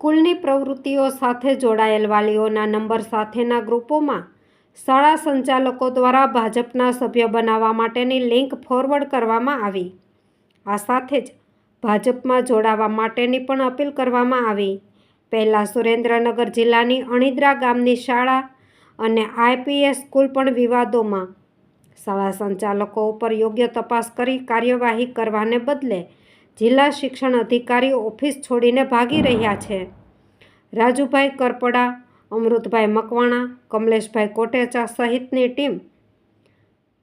સ્કૂલની પ્રવૃત્તિઓ સાથે જોડાયેલ વાલીઓના નંબર સાથેના ગ્રુપોમાં શાળા સંચાલકો દ્વારા ભાજપના સભ્ય બનાવવા માટેની લિંક ફોરવર્ડ કરવામાં આવી। આ સાથે જ ભાજપમાં જોડાવા માટેની પણ અપીલ કરવામાં આવી। પહેલાં સુરેન્દ્રનગર જિલ્લાની અણીદ્રા ગામની શાળા અને આઈપીએસ સ્કૂલ પણ વિવાદોમાં। શાળા સંચાલકો ઉપર યોગ્ય તપાસ કરી કાર્યવાહી કરવાને બદલે જિલ્લા શિક્ષણ અધિકારી ઓફિસ છોડીને ભાગી રહ્યા છે। રાજુભાઈ કરપડા, અમૃતભાઈ મકવાણા, કમલેશભાઈ કોટેચા સહિતની ટીમ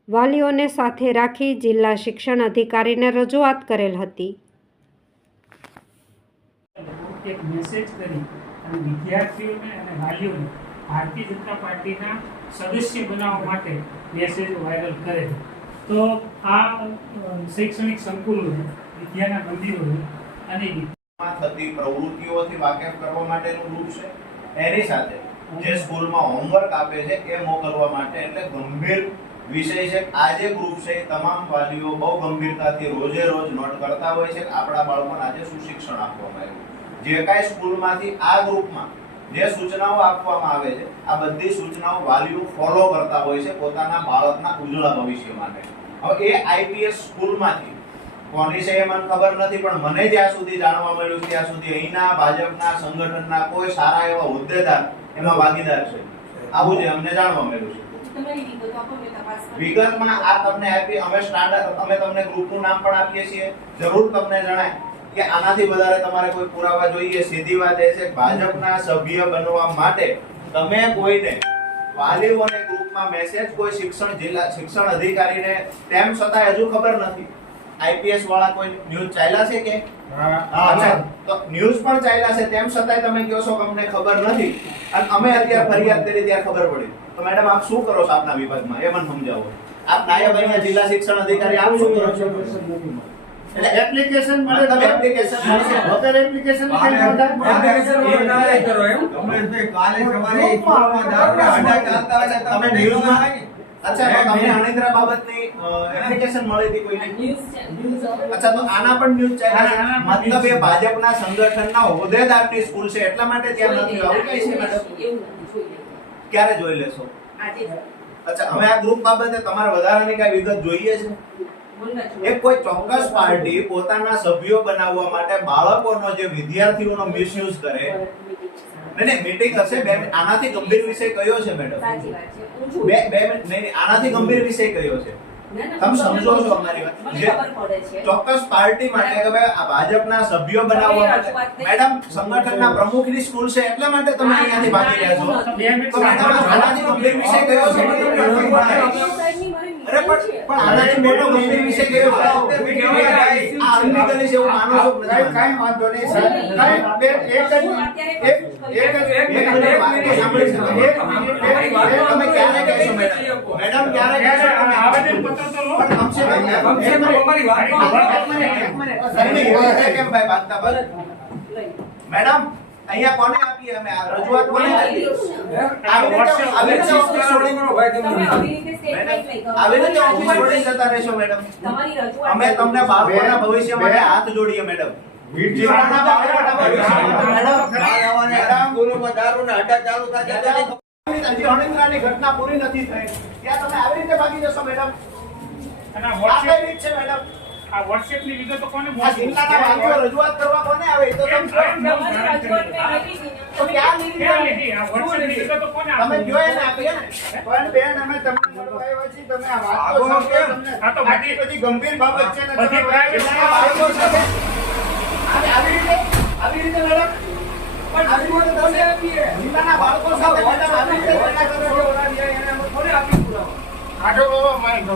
વાલીઓને સાથે રાખી જિલ્લા શિક્ષણ અધિકારીને રજૂઆત કરેલ હતી। એક મેસેજ કરી અને વિદ્યાર્થીઓને અને વાલીઓને ભારતીય જનતા પાર્ટીના સદસ્ય બનાવવા માટે મેસેજ વાયરલ કરે। તો આ શૈક્ષણિક સંકુલો વિદ્યાના મંદિરો અને થતી પ્રવૃત્તિઓથી વાકેફ કરવા માટેનું ગ્રુપ છે। એની સાથે જે સ્કૂલમાં હોમવર્ક આપે છે એ મોકલવા માટે, એટલે ગંભીર વિષય છે। આ જે ગ્રુપ છે તમામ વાલીઓ બહુ ગંભીરતાથી રોજે રોજ નોટ કરતા હોય છે કે આપણા બાળકોને આજે શું શિક્ષણ આપવામાં આવ્યું। જે કાંઈ સ્કૂલમાંથી આ ગ્રુપમાં જે સૂચનાઓ આપવામાં આવે છે આ બધી સૂચનાઓ વાલીઓ ફોલો કરતા હોય છે પોતાના બાળકના ઉજ્જવળ ભવિષ્ય માટે। હવે એ આઈપીએસ સ્કૂલમાંથી કોની છે એ મને ખબર નથી, પણ મને જ્યાં સુધી જાણવા મળ્યું છે ત્યાં સુધી અહીંના ભાજપના સંગઠનના કોઈ સારા એવા હોદ્દેદાર એમાં ભાગીદાર છે, આવું જે અમને જાણવા મળ્યું છે। વિગતમાં આ તમને આપી, અમે સ્ટાન્ડર્ડ અમે તમને ગ્રુપનું નામ પણ આપીએ છીએ, જરૂર તમને જણાય કે આનાથી વધારે તમારે કોઈ પુરાવા જોઈએ। સીધી વાત એ છે કે ભાજપના સભ્ય બનવા માટે તમે કોઈને વાલીઓને ગ્રુપમાં મેસેજ કોઈ જિલ્લા શિક્ષણ અધિકારીને તેમ છતાં હજુ ખબર નથી। આઈપીએસ વાળા કોઈ ન્યૂઝ ચાલ્યા છે કે અચ્છા, તો ન્યૂઝ પણ ચાલ્યા છે તેમ છતાં તમે કહો છો કે અમને ખબર નથી અને અમે અત્યારે ફરિયાદ કરી ત્યારે ખબર પડી। તો મેડમ આપ શું કરો છો આપના વિભાગમાં એ મને સમજાવો। આપ નાયબ અહીંયા જિલ્લા શિક્ષણ અધિકારી આપ શું કરો છો? એટલે એપ્લિકેશન મળે, તમે એપ્લિકેશન મળશે, વગર એપ્લિકેશન એપ્લિકેશન કરો એમ કમલેશભાઈ કાલે સવારે સ્કૂલમાં દારૂના અડ્ડા ચાલતા હોય તમે ન્યૂઝમાં અચ્છા તો તમને અણીદ્રા બાબતની એપ્લિકેશન મળી હતી કોઈને ન્યૂઝ? અચ્છા તો આના પણ ન્યૂઝ ચાલ્યા, મતલબ એ ભાજપના સંગઠનના હોદ્દેદારની સ્કૂલ છે એટલા માટે ત્યાં નથી આવું કઈ છે મેડમ? ક્યારે જોઈ લેશો? આજે। અચ્છા હવે આ ગ્રુપ બાબતે તમારે વધારાની કઈ વિગત જોઈએ છે? એક કોઈ ચોક્કસ પાર્ટી પોતાના સભ્યો બનાવવા માટે બાળકોનો જે વિદ્યાર્થીઓનો મિસયુઝ કરે નહીં મીટિંગ હશે બે આનાથી ગંભીર વિષય કયો છે મેડમ? સાચી વાત છે। બે મિનિટ નહીં આનાથી ગંભીર વિષય કયો છે? તમે સમજો છો અમારી વાત? ચોક્કસ પાર્ટી માટે કે ભાઈ આ ભાજપના સભ્યો બનાવવા માટે મેડમ સંગઠનના પ્રમુખની સ્કૂલ છે એટલા માટે તમે અહીંયાથી ભાગી રહ્યા છો, તો મેડમ આનાથી ગંભીર વિષય કયો છે? અરે પણ આનાથી મોટો ગંભીર વિષય કયો છે? આ અનલીગલી છે એવું માનો છો? કાઈ વાંધો નહીં સર, તમે ક્યારે કહેશો મેડમ ક્યારે કહેશો? આવેદન પત્ર તો લો, મેડમ અહીંયા કોને આપીએ અમે આ રજૂઆત કોને આપીએ? આવી રીતે ઓફિસ છોડી જતા રહેશો મેડમ? અમે તમને બાળકોના ભવિષ્ય માટે હાથ જોડીએ મેડમ। જીવનના બાળકોના ભવિષ્ય મેડમ સ્કૂલોમાં દારૂના અડ્ડા ચાલુ થાય હજી અણીદ્રાની ઘટના પૂરી નથી થઈ ત્યાં તમે આવી રીતે ભાગી જશો મેડમ? અને આ કઈ રીત છે મેડમ? આ WhatsApp ની વિગતો કોને આ જિલ્લાના વાલીઓ રજૂઆત કરવા કોને આવે? તો તો ક્યાં લીધી? આ WhatsApp ની વિગતો કોને તમે જો એને આપીએ ને પણ બેન અમે તમને મળવા આવ્યા છીએ, તમે આ વાત તો સમજો, તમને આ તો બધી ગંભીર બાબત છે ને બધી પ્રાઇવેટ બાળકો સાથે આવી રીતે મેડમ પણ આવી રીતે તમને આપીએ જિલ્લાના બાળકો સાથે મેડમ આવી રીતે ઘટના કરો છો, ઓલા એને અમે થોડી આપી પુરાવા આટો બાબા માય કરો।